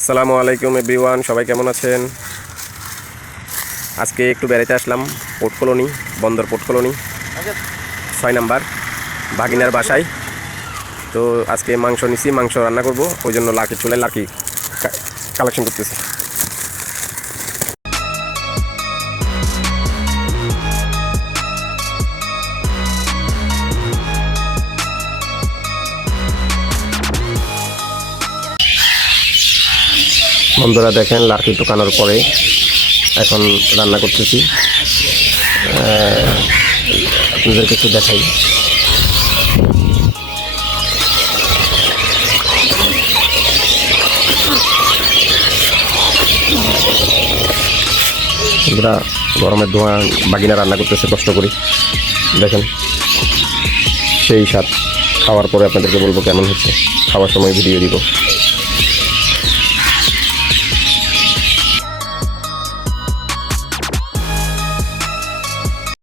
আসসালামু আলাইকুম এভরিওয়ান, সবাই কেমন আছেন? আজকে একটু বেড়াইতে আসলাম পোর্ট কলোনি, বন্দর পোর্ট কলোনি 6 নাম্বার ভাগিনার বাসায়। তো আজকে মাংস নিছি, মাংস রান্না করব, ওই জন্য লাকি চুলে লাকি কালেকশন করতেছি। বন্ধুরা দেখেন, লাকি টোকানোর পরে এখন রান্না করতেছি, আপনাদেরকে একটু দেখাই। বন্ধুরা গরমের ধোঁয়া বাগিনা রান্না করতেছে কষ্ট করে, দেখেন সেই স্বাদ। খাওয়ার পরে আপনাদেরকে বলবো কেমন হচ্ছে, খাওয়ার সময় ভিডিও দিব।